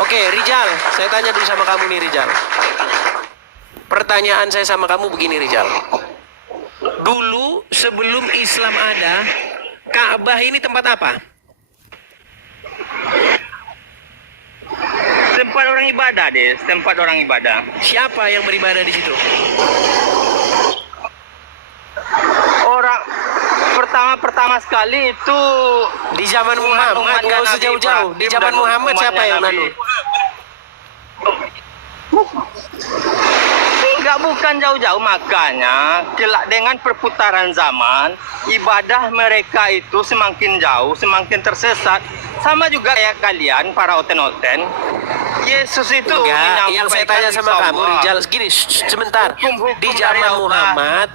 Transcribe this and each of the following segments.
Oke, Rijal, saya tanya dulu sama kamu nih, Rijal. Pertanyaan saya sama kamu begini, Rijal. Dulu sebelum Islam ada, Ka'bah ini tempat apa? Tempat orang ibadah, Des. Tempat orang ibadah. Siapa yang beribadah di situ? Orang pertama sekali itu Di zaman Muhammad, nggak usah jauh-jauh. Di zaman Muhammad siapa yang lalu? Enggak, bukan jauh-jauh, makanya kelak dengan perputaran zaman ibadah mereka itu semakin jauh, semakin tersesat. Sama juga kayak kalian para oten-oten. Yesus itu Enggak, yang saya tanya sama kamu, Rijal, gini, sebentar. Di zaman Muhammad,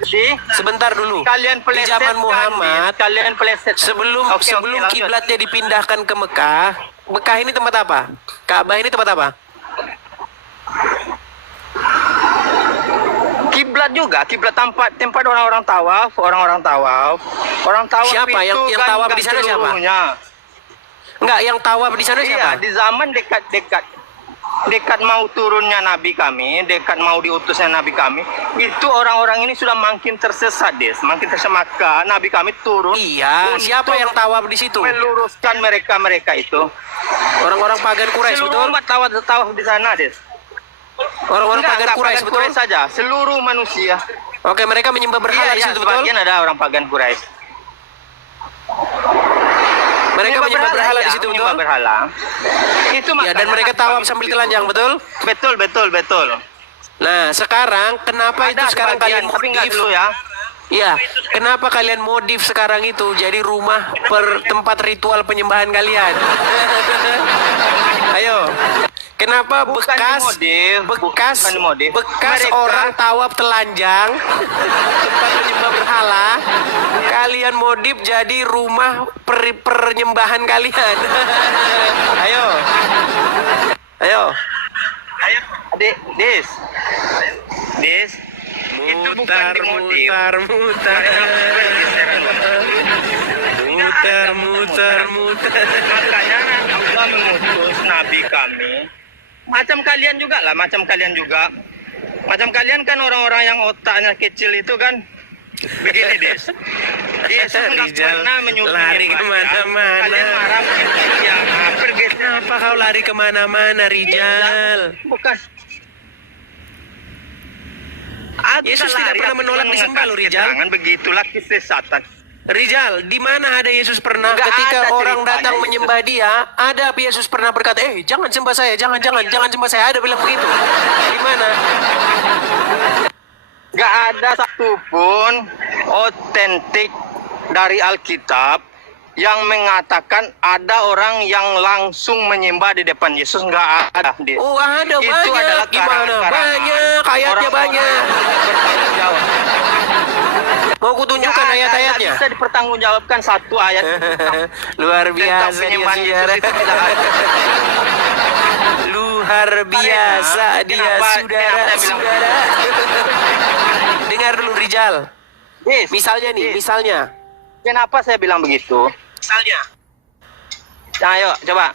sebentar dulu. Di zaman Muhammad, kalian peleset. sebelum kiblatnya dipindahkan ke Mekah, Mekah ini tempat apa? Ka'bah ini tempat apa? Kiblat juga, kiblat tempat orang-orang tawaf, orang tawaf Siapa itu yang kan tawaf nggak di sana siapa? seluruhnya. Enggak, yang tawaf di sana Iya, siapa? di zaman dekat mau turunnya Nabi kami, dekat mau diutusnya Nabi kami, itu orang-orang ini sudah makin tersesat, Des. Makin tersesat, maka Nabi kami turun. Iya, siapa yang tawaf di situ? Meluruskan mereka itu. Orang-orang pagan Quraisy, betul? Seluruh umat tawaf di sana, Des. Orang-orang pagan Quraisy, betul? Quraisy saja, seluruh manusia. Oke, mereka menyembah berhala di situ, betul? Sebagian ada orang pagan Quraisy. Mereka menyembah berhala di situ, betul? Menyembah berhala. Itu Ya, dan mereka tawaf sambil telanjang, betul? Betul. Nah, sekarang kenapa itu sekarang kalian tapi nggak modif? dulu ya. Iya, kenapa kalian modif sekarang itu jadi rumah tempat ritual penyembahan kalian? Ayo, kenapa Bukan dimodif. bekas Mereka- orang tawaf telanjang tempat menyembah berhala, kalian modif jadi rumah penyembahan kalian? Ayo. Des. Itu bukan dimodif. Muter. Makanya Allah mengutus Nabi kami. Macam kalian juga. Macam kalian kan orang-orang yang otaknya kecil itu kan. Begini, Des. Yesus nggak pernah menyuruh lari ibadah. kemana-mana. Kalian marah, ya pergi. Kenapa kau lari kemana-mana, Rijal? Bukan. Yesus tidak pernah menolak disembah loh, Rijal. Begitulah kesesatan. Rijal, di mana ada Yesus pernah Nggak ketika ada orang ceritanya datang itu. menyembah dia, ada apa Yesus pernah berkata, jangan sembah saya, jangan sembah saya, ada bilang begitu. Di mana? Gak ada satupun otentik dari Alkitab yang mengatakan ada orang yang langsung menyembah di depan Yesus. Gak ada. Des. Oh, ada Itu banyak. adalah Gimana? Banyak, ayatnya orang-orang banyak. bertanggung jawab. Mau kutunjukkan ayat-ayatnya? Nggak bisa dipertanggungjawabkan satu ayat. Luar Tentang biasa dia, penyembahan Yesus saudara. itu tidak ada. Luar biasa dia, Kenapa saudara. saya bilang Dengar dulu, Rijal. Des, Misalnya nih, Des, misalnya. kenapa saya bilang begitu? Misalnya. Nah, ayo, coba.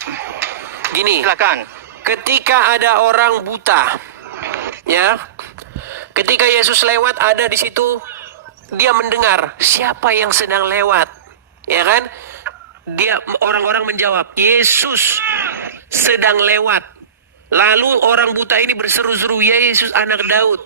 Gini, Silakan. ketika ada orang buta, ya, ketika Yesus lewat ada di situ, dia mendengar siapa yang sedang lewat, ya kan? Orang-orang menjawab, Yesus sedang lewat. Lalu orang buta ini berseru-seru, ya Yesus anak Daud.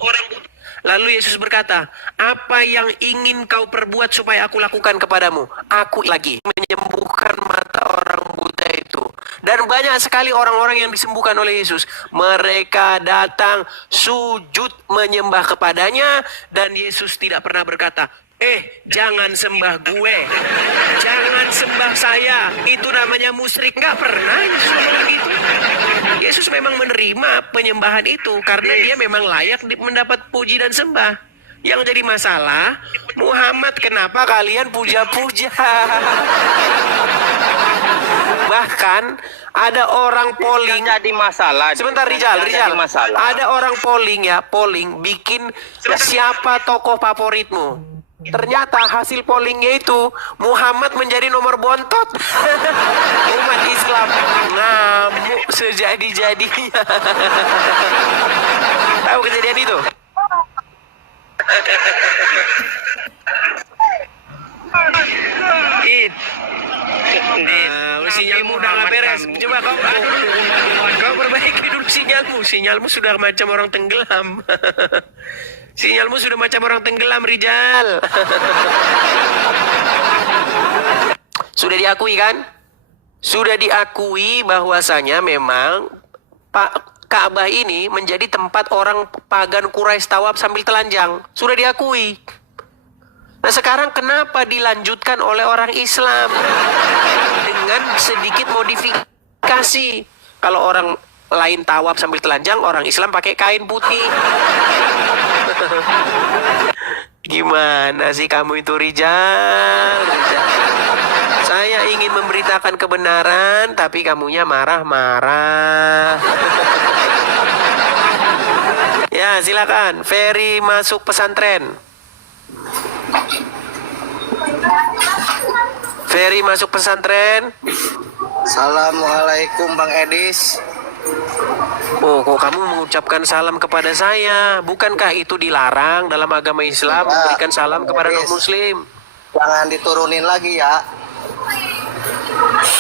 Lalu Yesus berkata, apa yang ingin kau perbuat supaya aku lakukan kepadamu? Aku lagi menyembuhkan mata orang buta itu. Dan banyak sekali orang-orang yang disembuhkan oleh Yesus. Mereka datang sujud menyembah kepadanya. Dan Yesus tidak pernah berkata, jangan sembah gue. Jangan sembah saya. Itu namanya musyrik. Nggak pernah Yesus ngomong begitu. Yesus memang menerima penyembahan itu karena dia memang layak mendapat puji dan sembah. Yang jadi masalah, Muhammad kenapa kalian puja-puja? Bahkan ada orang polling. Jadi masalah. Sebentar, Rijal. Ada orang polling bikin siapa tokoh favoritmu. Ternyata hasil pollingnya itu Muhammad menjadi nomor bontot. Umat Islam ngamuk sejadi-jadinya. Tahu kejadian itu? Sinyalmu udah nggak beres. Coba kau perbaiki dulu sinyalmu. Sinyalmu sudah macam orang tenggelam. Sinyalmu sudah macam orang tenggelam, Rijal. Sudah diakui kan? Sudah diakui bahwasanya memang Pak Ka'bah ini menjadi tempat orang pagan Quraisy tawaf sambil telanjang. Sudah diakui. Nah sekarang kenapa dilanjutkan oleh orang Islam dengan sedikit modifikasi? Kalau orang lain tawaf sambil telanjang, orang Islam pakai kain putih. Gimana sih kamu itu, Rijal? Saya ingin memberitakan kebenaran, tapi kamunya marah-marah. Ya, silakan. Ferry masuk pesantren. Ferry masuk pesantren. Assalamualaikum Bang Edis. Oh, kok kamu mengucapkan salam kepada saya? Bukankah itu dilarang dalam agama Islam memberikan salam kepada non-muslim? Jangan diturunin lagi ya.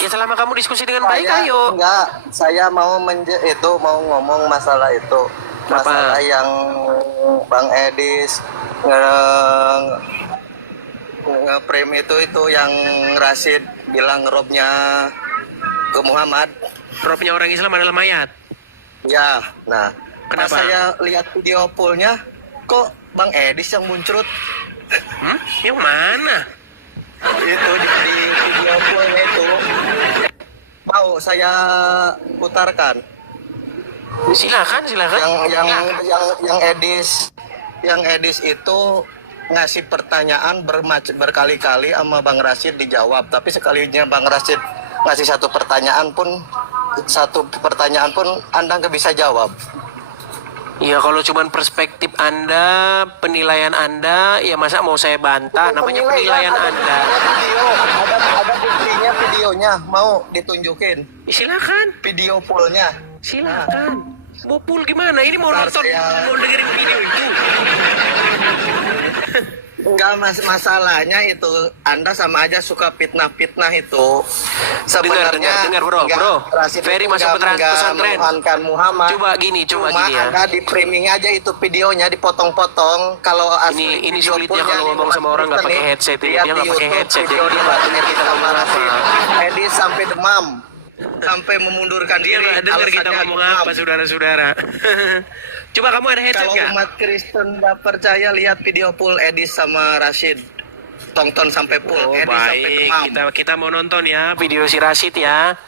Ya selama kamu diskusi dengan baik, ayo. Enggak, saya mau mau ngomong masalah itu. Masalah yang Bang Edis nge-frame itu yang Rashid bilang robnya ke Muhammad. Robnya orang Islam adalah mayat. Ya, nah. Kenapa? Pas saya lihat video poolnya, kok Bang Edis yang muncrat? Yang mana? Itu di video poolnya itu. Mau saya putarkan? Silakan. Yang Edis itu ngasih pertanyaan berkali-kali sama Bang Rashid dijawab, tapi sekalinya Bang Rashid ngasih satu pertanyaan pun Anda nggak bisa jawab. Ya kalau cuman perspektif Anda, penilaian Anda, ya masa mau saya bantah? Namanya penilaian Anda. Ada buktinya, videonya mau ditunjukin. Silakan. Video poolnya. Silakan. Bopul gimana? Ini mau nonton, mau dengerin video itu. Enggak, masalahnya itu Anda sama aja suka fitnah-fitnah itu. Sebenarnya dengar bro. Ferry masuk pesantren. Muhammad. Coba gini ya. Anda di framing aja itu videonya, dipotong-potong. Kalau ini sulitnya kalau ngomong sama orang nggak pakai headset. Dia nggak pakai headset. Video dia dengar kita ngomong apa. Edis sampai demam. Sampai memundurkan Dia diri. nggak dengar kita ngomong apa, saudara-saudara. Coba kamu ada headset nggak? Kalau umat Kristen nggak percaya, lihat video full Edis sama Rashid. Tonton sampai full. Oh Edis baik, kita mau nonton ya video si Rashid ya.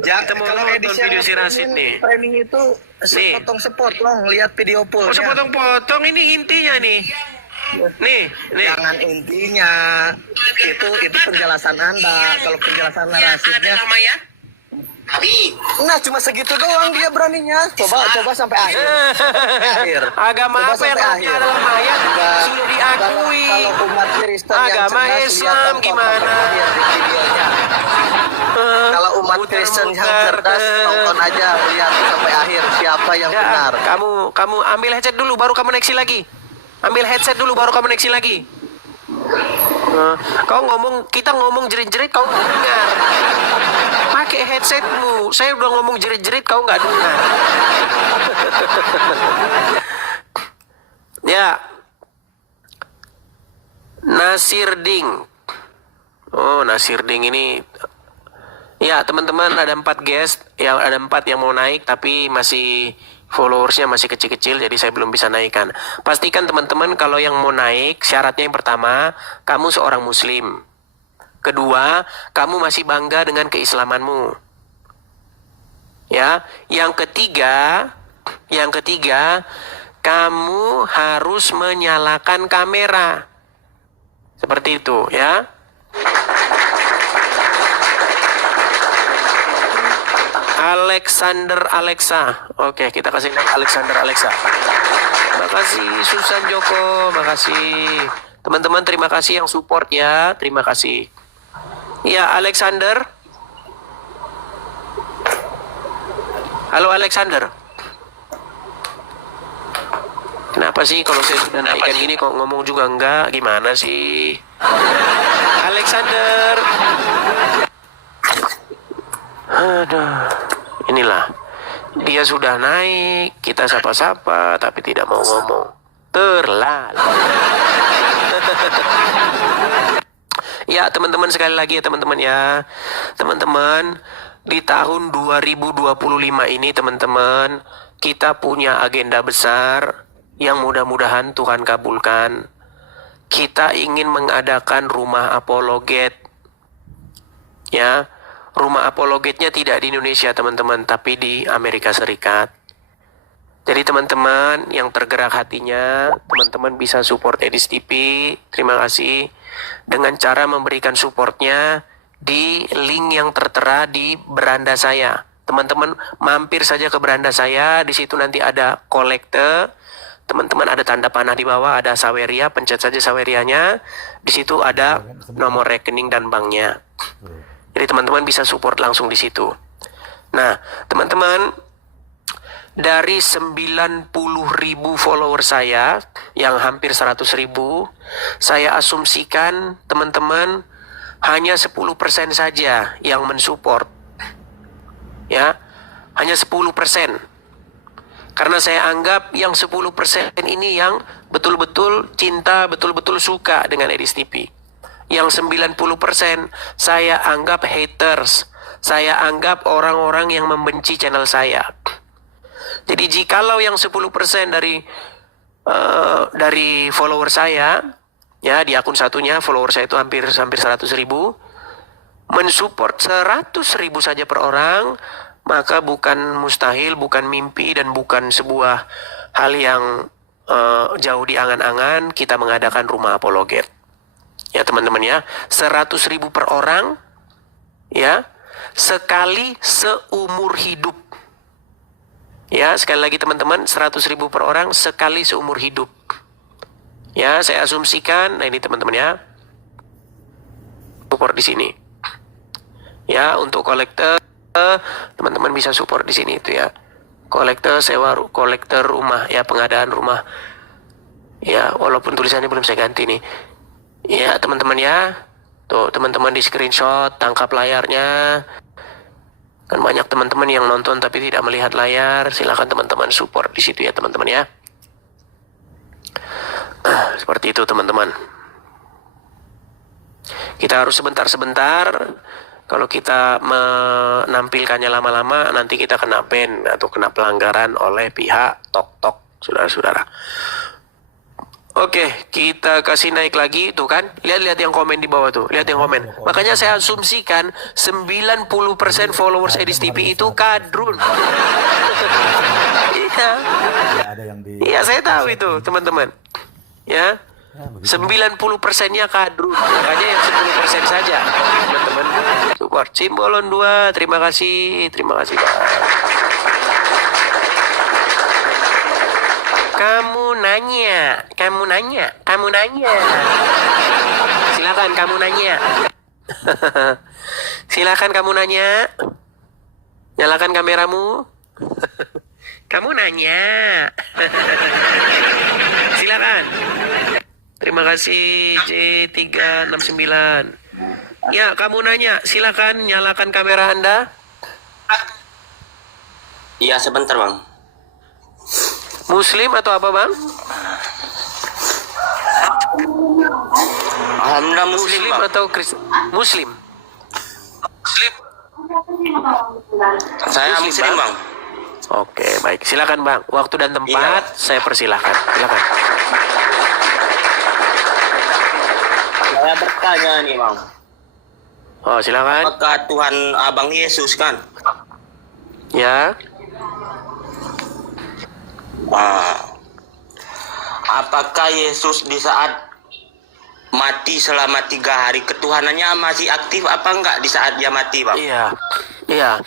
Kita mau kalau nonton video si Rashid nih. Framing itu sepotong-sepotong, lihat video full. Oh sepotong-potong, ini intinya nih. Nih. Jangan intinya. Itu penjelasan Anda. Kalau penjelasan Rashidnya. Nah cuma segitu doang dia beraninya. Coba sampai akhir. Agama apa yang rohnya adalah mayat sudah diakui. Kalau umat Kristen agama yang Islam gimana? Kalau umat Kristen yang cerdas tonton aja, lihat sampai akhir siapa yang benar. Kamu ambil headset dulu baru kamu next lagi. Ambil headset dulu baru kamu next lagi. Kita ngomong jerit-jerit kau nggak dengar. Pakai headsetmu. Saya udah ngomong jerit-jerit kau nggak dengar. Ya. Nasirding. Oh, Nasirding ini. Ya, teman-teman ada 4 guest, ada 4 yang mau naik tapi masih followersnya masih kecil-kecil, jadi saya belum bisa naikkan. Pastikan teman-teman kalau yang mau naik, syaratnya yang pertama, kamu seorang muslim. Kedua, kamu masih bangga dengan keislamanmu. Ya, yang ketiga, kamu harus menyalakan kamera. Seperti itu, ya. Alexander Alexa. Oke, kita kasih like Alexander Alexa. Makasih Susan Joko, makasih. Teman-teman terima kasih yang support ya, terima kasih. Ya, Alexander. Halo Alexander. Kenapa sih kalau saya sudah naikkan gini kok ngomong juga enggak? Gimana sih? Alexander. Aduh. Inilah. Dia sudah naik, kita sapa-sapa tapi tidak mau ngomong. Terlalu. Ya teman-teman, sekali lagi ya teman-teman ya. Teman-teman, di tahun 2025 ini teman-teman, kita punya agenda besar yang mudah-mudahan Tuhan kabulkan. Kita ingin mengadakan rumah apologet. Ya, rumah apologetnya tidak di Indonesia teman-teman, tapi di Amerika Serikat. Jadi teman-teman yang tergerak hatinya, teman-teman bisa support Edis TV. Terima kasih. Dengan cara memberikan supportnya di link yang tertera di beranda saya. Teman-teman mampir saja ke beranda saya. Di situ nanti ada kolekte. Teman-teman ada tanda panah di bawah, ada Saweria. Pencet saja Sawerianya. Di situ ada nomor rekening dan banknya. Jadi teman-teman bisa support langsung di situ. Nah, teman-teman, dari 90.000 follower saya yang hampir 100.000, saya asumsikan teman-teman hanya 10% saja yang mensupport. Ya, hanya 10%. Karena saya anggap yang 10% ini yang betul-betul cinta, betul-betul suka dengan Edis TV. Yang 90% saya anggap haters. Saya anggap orang-orang yang membenci channel saya. Jadi jikalau yang 10% dari follower saya, ya di akun satunya follower saya itu hampir 100.000, mensupport 100.000 saja per orang, maka bukan mustahil, bukan mimpi, dan bukan sebuah hal yang jauh di angan-angan kita mengadakan rumah apologet. Ya teman-teman ya, 100.000 per orang, ya, sekali seumur hidup. Ya, sekali lagi teman-teman, 100.000 per orang sekali seumur hidup. Ya, saya asumsikan, nah ini teman-teman ya, support di sini. Ya, untuk kolektor, teman-teman bisa support di sini itu ya. Kolektor sewa, kolektor rumah, ya pengadaan rumah. Ya, walaupun tulisannya belum saya ganti nih. Ya, teman-teman ya, tuh teman-teman di screenshot, tangkap layarnya. Kan banyak teman-teman yang nonton tapi tidak melihat layar. Silakan teman-teman support di situ ya teman-teman ya. Seperti itu teman-teman. Kita harus sebentar-sebentar. Kalau kita menampilkannya lama-lama, nanti kita kena ban atau kena pelanggaran oleh pihak TokTok, saudara-saudara. Oke, kita kasih naik lagi, tuh kan. Lihat-lihat yang komen di bawah tuh, lihat yang komen. Makanya saya asumsikan 90% followers Edis TV itu kadrun. Iya. Iya, saya tahu itu, teman-teman. Ya. 90%-nya kadrun. Makanya yang 10% saja, teman-teman. Support Simbolon 2, terima kasih. Terima kasih, Pak. Kamu nanya. Silakan kamu nanya. Silakan kamu nanya. Nyalakan kameramu. Kamu nanya. Silakan. Terima kasih J369. Ya, kamu nanya. Silakan nyalakan kamera Anda. Iya, sebentar, Bang. Muslim atau apa, Bang? Alhamdulillah Muslim, Bang. atau Kristen? Muslim. Saya Muslim, Muslim, Bang. Oke, baik. Silakan, Bang. Waktu dan tempat saya persilahkan. Silakan. Saya bertanya nih, Bang. Oh, silakan. Apakah Tuhan Abang Yesus kan? Ya. Apakah Yesus di saat mati selama 3 hari ketuhanannya masih aktif apa enggak di saat dia mati, Bang? Iya. Iya.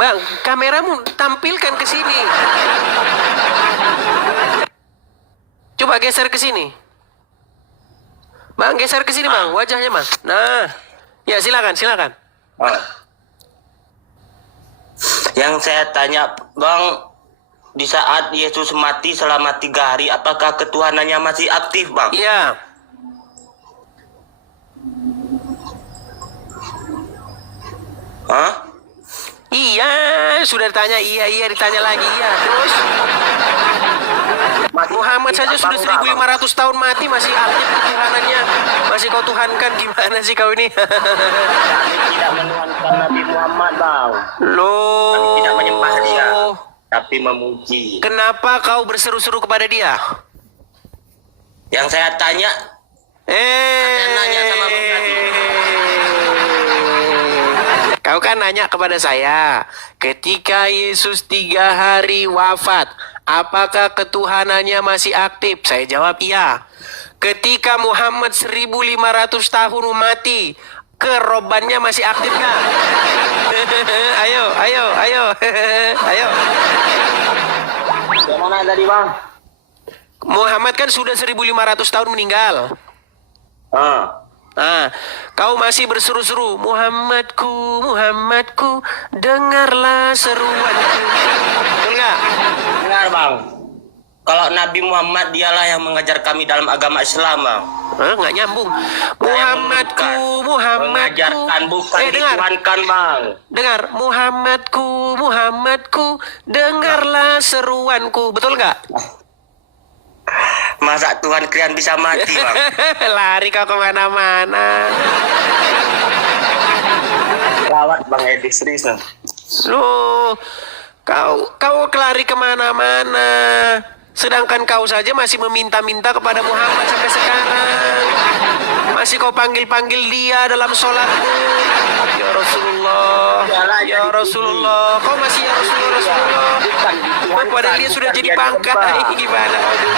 Bang, kameramu tampilkan ke sini. Coba geser ke sini. Bang, geser ke sini, Bang. Wajahnya, Bang. Nah, Ya, silakan, silakan. Oh. Yang saya tanya, Bang, di saat Yesus mati selama 3 hari, apakah ketuhanannya masih aktif, Bang? Iya. Hah? Iya, sudah ditanya iya ditanya lagi iya. Terus Muhammad saja sudah 1500 tahun mati masih aktif ketuhanannya. Masih kau tuhankan, gimana sih kau ini? Kami tidak menuhankan Nabi Muhammad, Bang. Loh. Kami tidak menyembah dia, tapi memuji. Kenapa kau berseru-seru kepada dia? Yang saya tanya, Anda nanya sama Bang tadi. Kau kan nanya kepada saya, ketika Yesus 3 hari wafat, apakah ketuhanannya masih aktif? Saya jawab iya. Ketika Muhammad 1500 tahun mati, kerobannya masih aktif nggak? Ayo. Ayo. Yang mana tadi, Bang? Muhammad kan sudah 1500 tahun meninggal. Nah, kau masih berseru-seru, Muhammadku, dengarlah seruanku. Betul nggak? Benar, Bang. Kalau Nabi Muhammad dialah yang mengajar kami dalam agama Islam, Bang. Nggak nyambung. Muhammadku. Mengajarkan, bukan Dengar. dituhankan, Bang. Dengar, Muhammadku, dengarlah seruanku. Betul nggak? Masa Tuhan kalian bisa mati, Bang? Lari kau kemana-mana. Lawat, Bang Edi, serius. Loh, kau lari kemana-mana. Sedangkan kau saja masih meminta-minta kepada Muhammad sampai sekarang. Masih kau panggil-panggil dia dalam sholatmu. Ya Rasulullah, ya Rasulullah. Kau masih ya Rasulullah. Padahal dia sudah jadi pangkat. Gimana kau itu?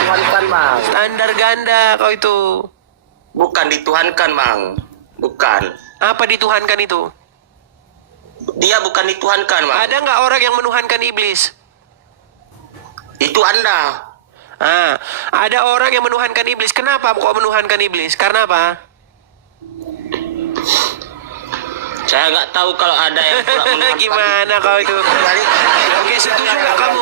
Dituhankan, Bang. Standar ganda kau itu. Bukan dituhankan, Bang. Bukan. Apa dituhankan itu? Dia bukan dituhankan, Bang. Ada nggak orang yang menuhankan iblis? Itu Anda. Ada orang yang menuhankan iblis. Kenapa kok menuhankan iblis? Karena apa? Saya nggak tahu kalau ada yang pula menuhankan. Gimana kau itu? Oke, setuju nggak kamu?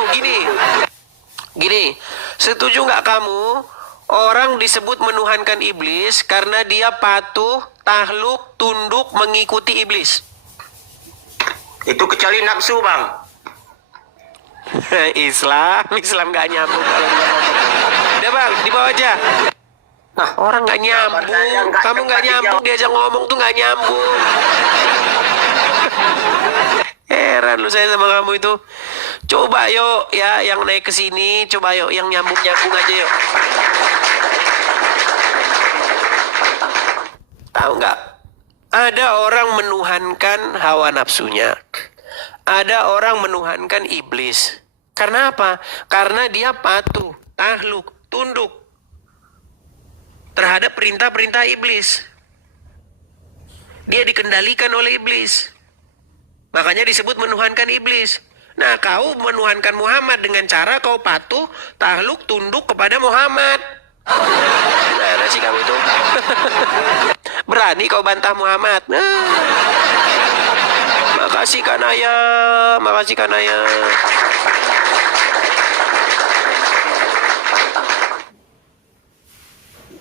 Gini, setuju nggak kamu? Orang disebut menuhankan iblis karena dia patuh, takluk, tunduk mengikuti iblis. Itu kecuali nafsu, Bang. Islam nggak nyambung kalau dia ngomong. Udah Bang, dibawa aja. Orang nggak nyambung, kamu nggak nyambung, diajak ngomong tuh nggak nyambung. Heran lu saya sama kamu itu. Coba yuk ya yang naik ke sini, coba yuk yang nyambung aja yuk. Tahu nggak? Ada orang menuhankan hawa nafsunya. Ada orang menuhankan iblis. Karena apa? Karena dia patuh, takluk, tunduk terhadap perintah-perintah iblis. Dia dikendalikan oleh iblis. Makanya disebut menuhankan iblis. Nah, kau menuhankan Muhammad dengan cara kau patuh, takluk, tunduk kepada Muhammad. Mana sih kamu itu? Berani kau bantah Muhammad. Makasih Kanaya.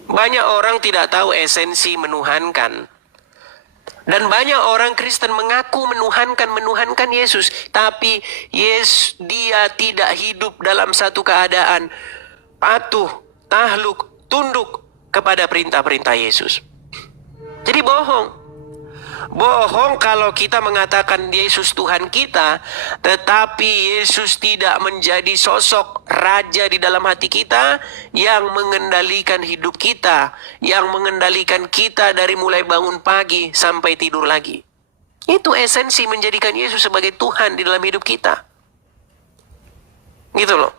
Banyak orang tidak tahu esensi menuhankan. Dan banyak orang Kristen mengaku menuhankan Yesus. Tapi dia tidak hidup dalam satu keadaan patuh, takluk, tunduk kepada perintah-perintah Yesus. Jadi bohong. Bohong kalau kita mengatakan Yesus Tuhan kita, tetapi Yesus tidak menjadi sosok raja di dalam hati kita yang mengendalikan hidup kita, yang mengendalikan kita dari mulai bangun pagi sampai tidur lagi. Itu esensi menjadikan Yesus sebagai Tuhan di dalam hidup kita. Gitu loh.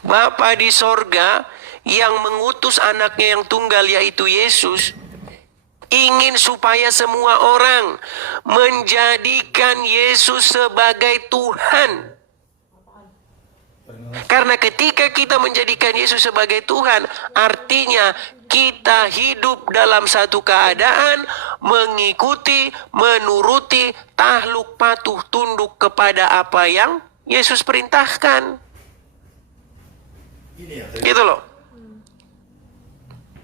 Bapa di sorga yang mengutus anaknya yang tunggal yaitu Yesus, ingin supaya semua orang menjadikan Yesus sebagai Tuhan. Karena ketika kita menjadikan Yesus sebagai Tuhan, artinya kita hidup dalam satu keadaan mengikuti, menuruti, takluk patuh tunduk kepada apa yang Yesus perintahkan. Gitu loh.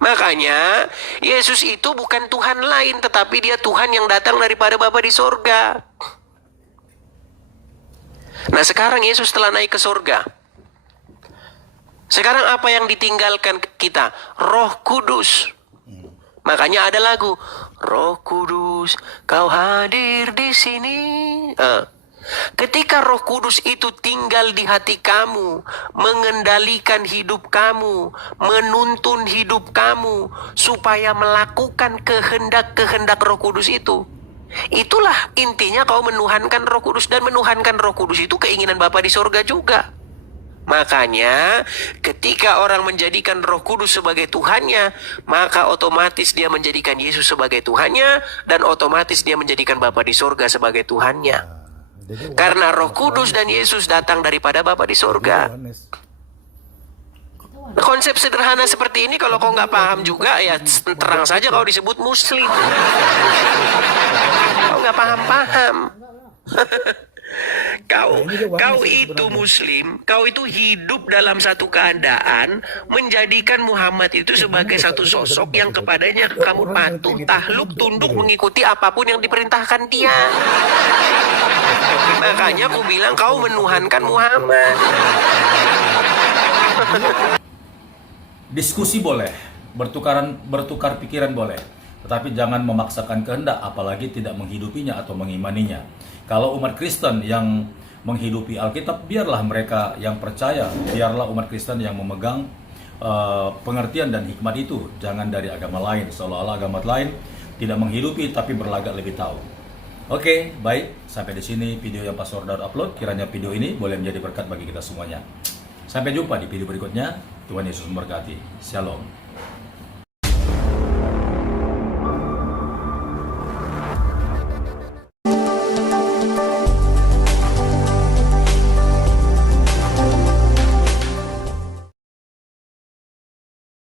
Makanya Yesus itu bukan Tuhan lain, tetapi dia Tuhan yang datang daripada Bapa di sorga. Nah sekarang Yesus telah naik ke sorga. Sekarang apa yang ditinggalkan kita? Roh Kudus. Makanya ada lagu, Roh Kudus, kau hadir di sini. Ketika Roh Kudus itu tinggal di hati kamu, mengendalikan hidup kamu, menuntun hidup kamu, supaya melakukan kehendak-kehendak Roh Kudus itu. Itulah intinya kau menuhankan Roh Kudus, dan menuhankan Roh Kudus itu keinginan Bapa di sorga juga. Makanya ketika orang menjadikan Roh Kudus sebagai Tuhannya, maka otomatis dia menjadikan Yesus sebagai Tuhannya, dan otomatis dia menjadikan Bapa di sorga sebagai Tuhannya. Karena Roh Kudus dan Yesus datang daripada Bapa di sorga. Konsep sederhana seperti ini kalau kau nggak paham juga, ya terang saja kau disebut Muslim. Kau nggak paham-paham. Kau itu Muslim, kau itu hidup dalam satu keadaan menjadikan Muhammad itu sebagai satu sosok yang kepadanya kamu patuh, takluk, tunduk, mengikuti apapun yang diperintahkan dia. Makanya aku bilang kau menuhankan Muhammad. Diskusi boleh, bertukar pikiran boleh, tetapi jangan memaksakan kehendak, apalagi tidak menghidupinya atau mengimaninya. Kalau umat Kristen yang menghidupi Alkitab, biarlah mereka yang percaya, biarlah umat Kristen yang memegang pengertian dan hikmat itu. Jangan dari agama lain, seolah-olah agama lain tidak menghidupi tapi berlagak lebih tahu. Oke, baik, sampai di sini video yang Pastor Daud upload. Kiranya video ini boleh menjadi berkat bagi kita semuanya. Sampai jumpa di video berikutnya. Tuhan Yesus memberkati. Shalom.